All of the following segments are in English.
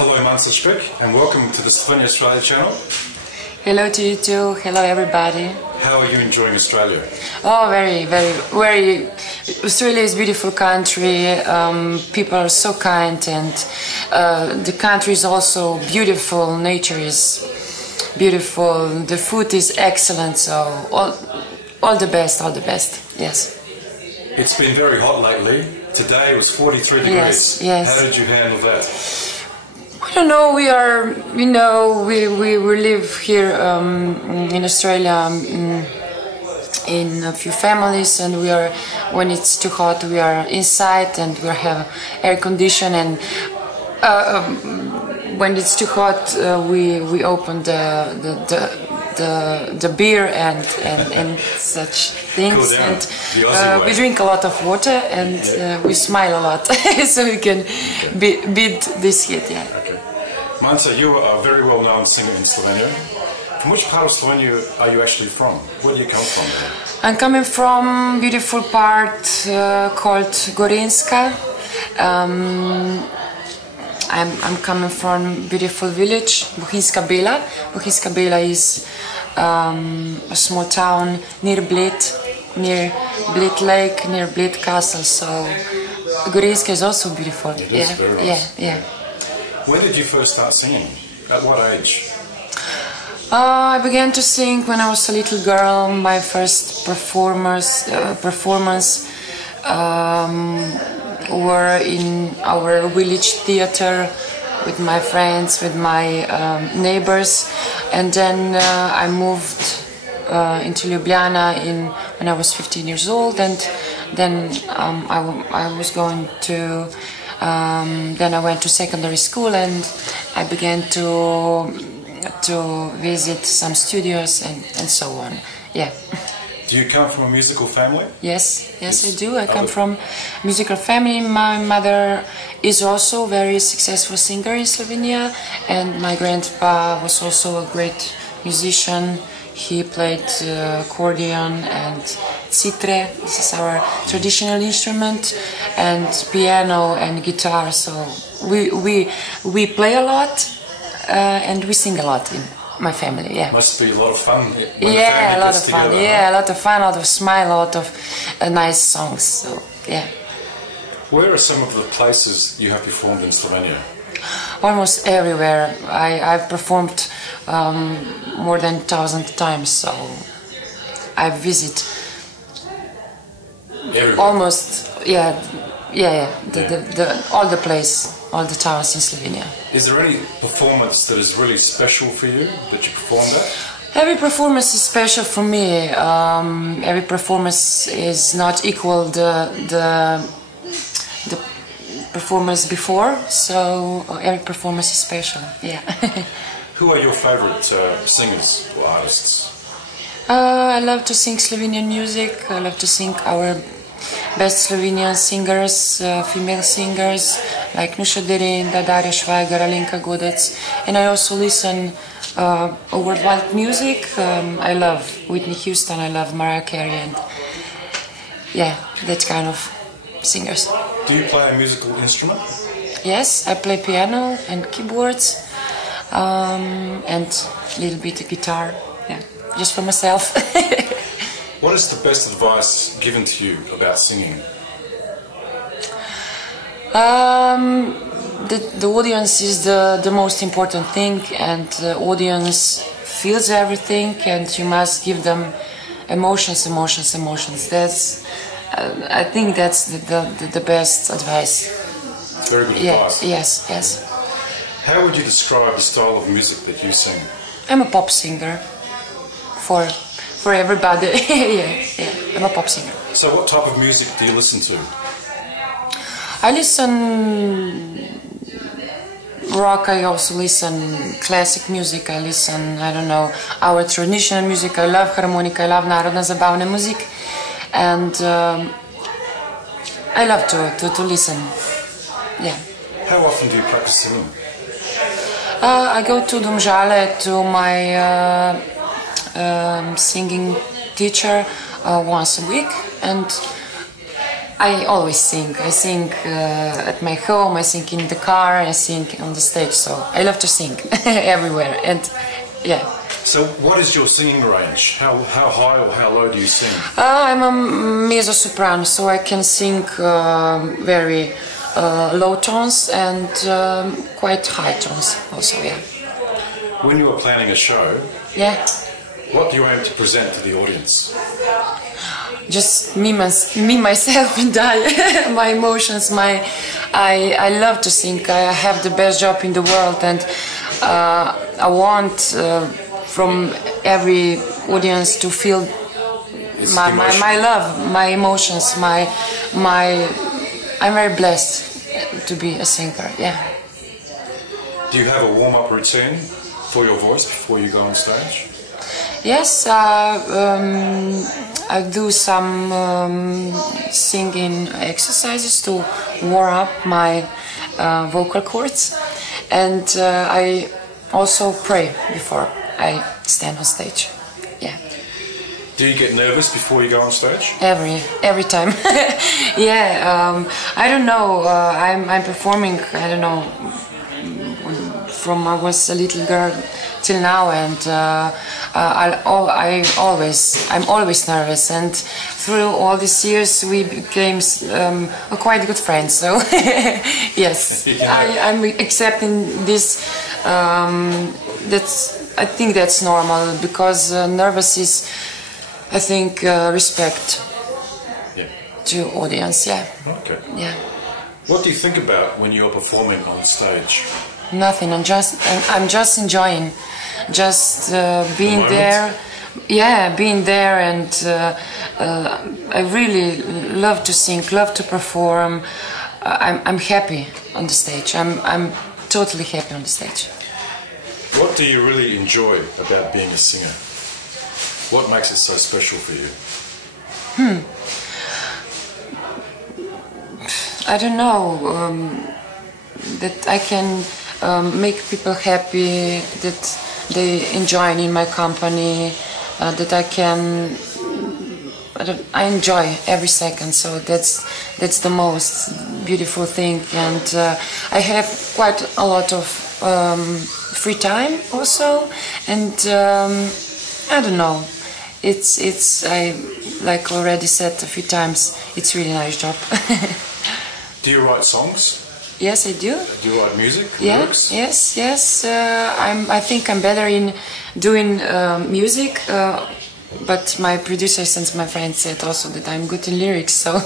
Hello, Manca Špik, and welcome to the Slovenia Australia channel. Hello to you too. Hello, everybody. How are you enjoying Australia? Oh, very. Australia is a beautiful country. People are so kind, and the country is also beautiful. Nature is beautiful. The food is excellent. So all the best. Yes. It's been very hot lately. Today it was 43 degrees. Yes. How did you handle that? I don't know. We live here in Australia in a few families, and when it's too hot, we are inside and we have air condition. And when it's too hot, we open the beer and such things, and we drink a lot of water, and we smile a lot, so we can beat this heat. Yeah. Okay. Manca, you are a very well-known singer in Slovenia. From which part of Slovenia are you actually from? Where do you come from? I'm coming from a beautiful part called Gorenjska. I'm coming from a beautiful village, Bohinjska Bela. Bohinjska Bela is a small town near Bled Lake, near Bled Castle. So Gorenjska is also beautiful. It is very nice. Yeah. When did you first start singing? At what age? I began to sing when I was a little girl. My first performance were in our village theater with my friends, with my neighbors, and then I moved into Ljubljana when I was 15 years old, and then I was going to. Then I went to secondary school, and I began to visit some studios and so on. Yeah. Do you come from a musical family? Yes, I do. I come from a musical family. My mother is also a very successful singer in Slovenia, and my grandpa was also a great musician. He played accordion and citre, this is our traditional instrument, and piano and guitar. So we play a lot and we sing a lot in my family. Yeah. Must be a lot of fun. Yeah, a lot of fun. Yeah, a lot of fun, a lot of smile, a lot of nice songs. So yeah. Where are some of the places you have performed in Slovenia? Almost everywhere. I've performed more than 1,000 times, so I visit everywhere. Almost, yeah. All the place, all the towns in Slovenia. Is there any performance that is really special for you that you performed at? Every performance is special for me. Every performance is not equal the performance before, so every performance is special. Yeah. Who are your favorite singers or artists? I love to sing Slovenian music. I love to sing our best Slovenian singers, female singers like Nuša Derinda, Darja Švajgar, Alenka Godec, and I also listen worldwide music. I love Whitney Houston. I love Mariah Carey, and yeah, that kind of singers. Do you play a musical instrument? Yes, I play piano and keyboards, and a little bit of guitar. Yeah, just for myself. What is the best advice given to you about singing? The audience is the most important thing, and the audience feels everything, and you must give them emotions. That's I think that's the best advice. Very good advice. Yes. How would you describe the style of music that you sing? I'm a pop singer. For everybody. yeah. I'm a pop singer. So what type of music do you listen to? I listen rock. I also listen classic music. I listen, I don't know, our traditional music. I love harmonica. I love narodna zabavna music. And I love to listen. Yeah. How often do you practice singing? I go to Domžale to my singing teacher once a week, and I always sing. I sing at my home, I sing in the car, I sing on the stage, so I love to sing everywhere, and yeah. So what is your singing range? How high or how low do you sing? I'm a mezzo-soprano, so I can sing very low tones and quite high tones also, yeah. When you are planning a show, Yeah. what do you aim to present to the audience? Just me myself and I, my emotions, I love to sing. I have the best job in the world, and I want from every audience to feel my love, my emotions, I'm very blessed to be a singer, yeah. Do you have a warm-up routine for your voice before you go on stage? Yes, I do some singing exercises to warm up my vocal cords, and I also pray before I stand on stage. Yeah. Do you get nervous before you go on stage? Every time. Yeah. I don't know. I'm performing. I don't know. From I was a little girl till now, and I'm always nervous. And through all these years, we became quite good friends. So yes, I'm accepting this. I think that's normal, because nervous is, I think, respect to audience. Yeah. Okay. Yeah. What do you think about when you're performing on stage? Nothing. I'm just enjoying, just being there. Yeah, being there, and I really love to sing, love to perform. I'm happy on the stage. I'm totally happy on the stage. What do you really enjoy about being a singer? What makes it so special for you? I don't know. That I can make people happy, that they enjoy in my company, that I enjoy every second. So that's the most beautiful thing, and I have quite a lot of free time also, and I don't know. It's I like already said a few times. It's really nice job. Do you write songs? Yes, I do. Do you write music? Yeah, Lyrics? yes. I think I'm better in doing music, but my producers and my friends said also that I'm good in lyrics, so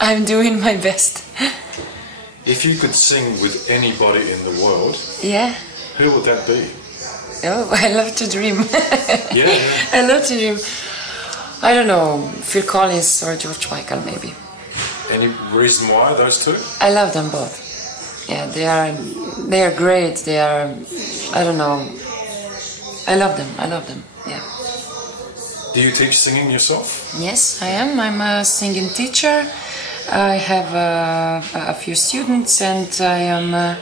I'm doing my best. If you could sing with anybody in the world, Yeah. who would that be? Oh, I love to dream. Yeah. I love to dream. I don't know, Phil Collins or George Michael, maybe. Any reason why those two? I love them both. Yeah, they are great. They are, I don't know. I love them. Yeah. Do you teach singing yourself? Yes, I am. I'm a singing teacher. I have a few students, and I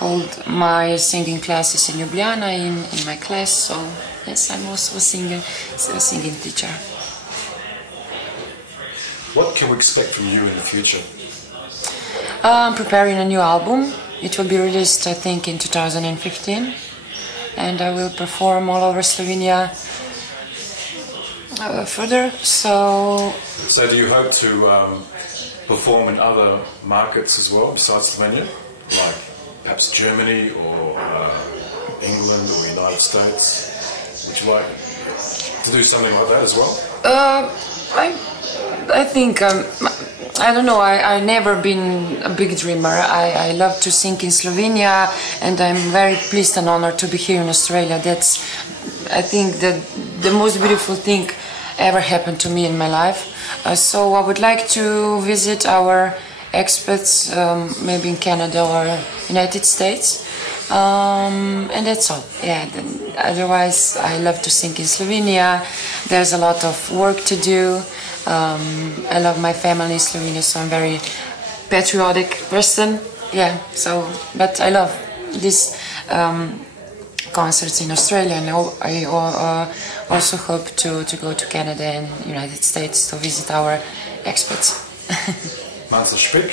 hold my singing classes in Ljubljana in my class. So yes, I'm also a singing teacher. What can we expect from you in the future? I'm preparing a new album. It will be released, I think, in 2015, and I will perform all over Slovenia further. So do you hope to perform in other markets as well besides Slovenia, like perhaps Germany or England or United States? Would you like to do something like that as well? I think, I don't know, I never been a big dreamer. I love to sing in Slovenia, and I'm very pleased and honored to be here in Australia. That's, I think, the most beautiful thing ever happened to me in my life. So I would like to visit our expats, maybe in Canada or United States. And that's all. Yeah. Otherwise, I love to sing in Slovenia. There's a lot of work to do. I love my family in Slovenia, so I'm very patriotic person. Yeah. So, but I love these concerts in Australia, and I also hope to go to Canada and United States to visit our expats. Manca Špik,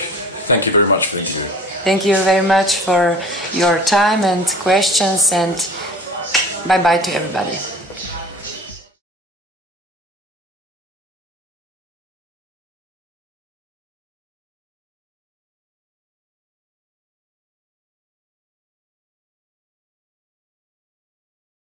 thank you very much for the interview. Thank you very much for your time and questions, and bye-bye to everybody.